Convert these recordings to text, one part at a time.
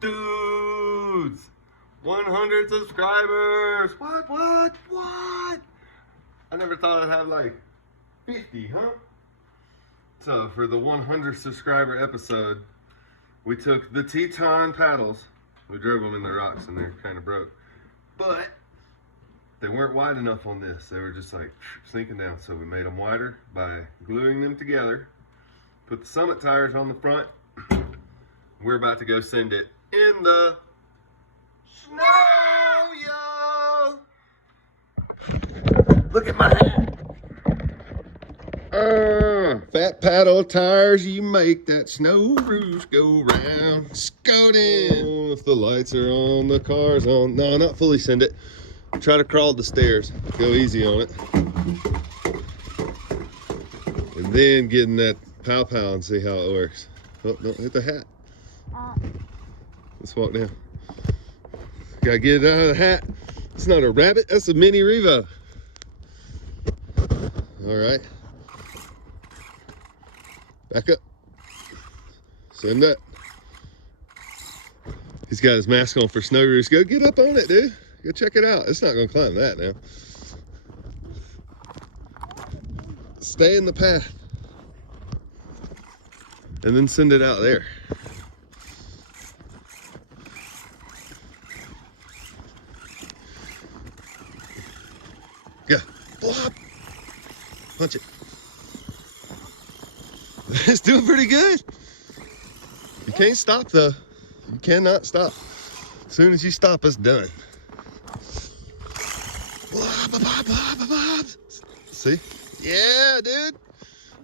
Dudes! 100 subscribers! What? I never thought I'd have like 50, huh? So for the 100 subscriber episode, we took the Teton paddles. We drove them in the rocks and they're kind of broke. But they weren't wide enough on this. They were just like sinking down. So we made them wider by gluing them together. Put the Summit tires on the front. We're about to go send it in the snow, y'all. Look at my hat. Fat paddle tires, you make that snow roof go round. Scooting. Oh, if the lights are on, the car's on. No, not fully send it. Try to crawl the stairs. Go easy on it. And then get in that pow and see how it works. Oh, don't hit the hat. Let's walk down. Gotta get it out of the hat. It's not a rabbit, that's a mini revo. All right. Back up. Send that. He's got his mask on for snow roofs. Go get up on it, dude. Go check it out. It's not gonna climb that now. Stay in the path. And then send it out there. Go. Blop. Punch it. It's doing pretty good. You can't stop though. You cannot stop. As soon as you stop, it's done. See? Yeah, dude.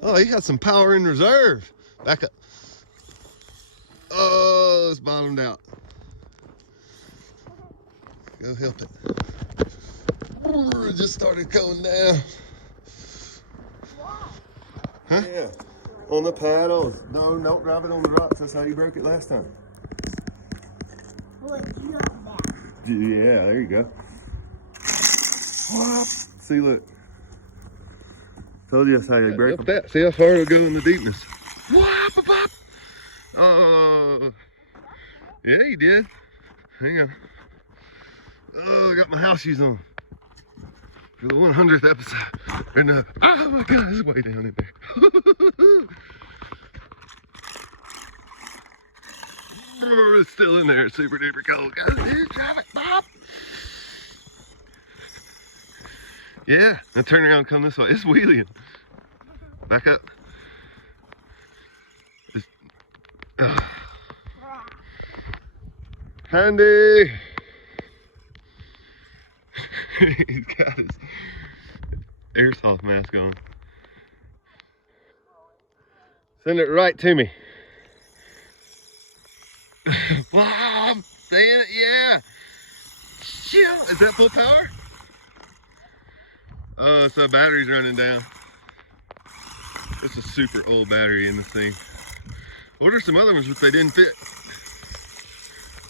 Oh, he had some power in reserve. Back up. Oh, it's bottomed out. Go help it. It just started going down. Huh? Yeah. On the paddles. No, don't drive it on the rocks. That's how you broke it last time. Well, you know that. Yeah, there you go. See, look. Told you that's how you break them. See how far it'll go in the deepness. Oh, yeah, you did. Hang on. Oh, I got my house shoes on. For the 100th episode. And oh my God, it's way down in there. It's still in there. It's super duper cold. Guys, here, drive it, Bob. Yeah, now turn around and come this way. It's wheeling. Back up. Handy. He's got his airsoft mask on. Send it right to me. Wow, stay in it, yeah. Is that full power? Oh, so battery's running down. It's a super old battery in this thing. Order some other ones if they didn't fit.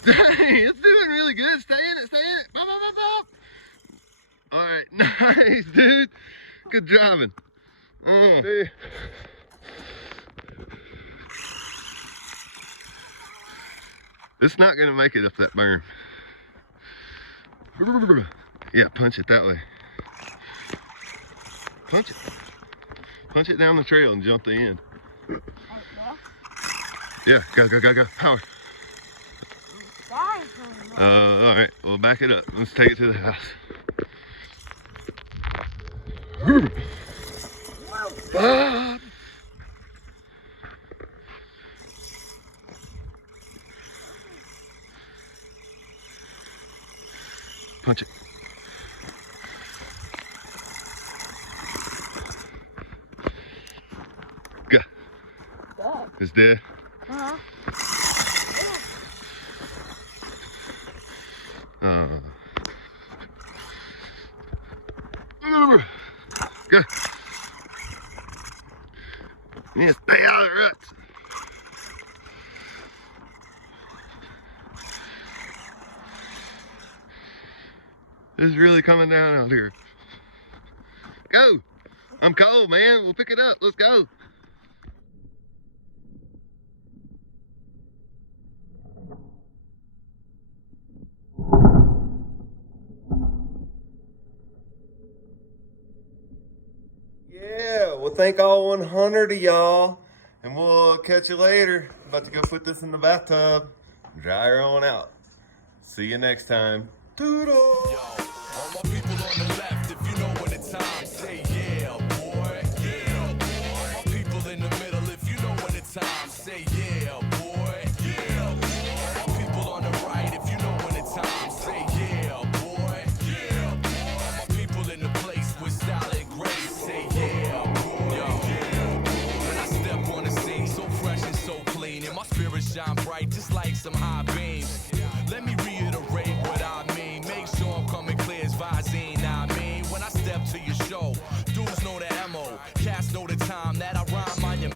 Dang, it's doing really good. Stay in it, stay in it. Bop, bop, bop, bop. All right, nice, dude. Good driving. See? It's not gonna make it up that berm. Yeah, punch it that way. Punch it. Punch it down the trail and jump the end. Yeah, go. Power. All right, we'll back it up. Let's take it to the house. Bob. Punch it. Go. It's dead. Go. You need to stay out of the ruts. It's really coming down out here. Go. I'm cold, man. We'll pick it up. Let's go. thank all 100 of y'all, and we'll catch you later. About to go put this in the bathtub, dry her on out. See you next time. Doodle. Yo, all my people on the left, if you know when it's time, say yeah, boy. Yeah, boy. All my people in the middle, if you know when it's time, say yeah.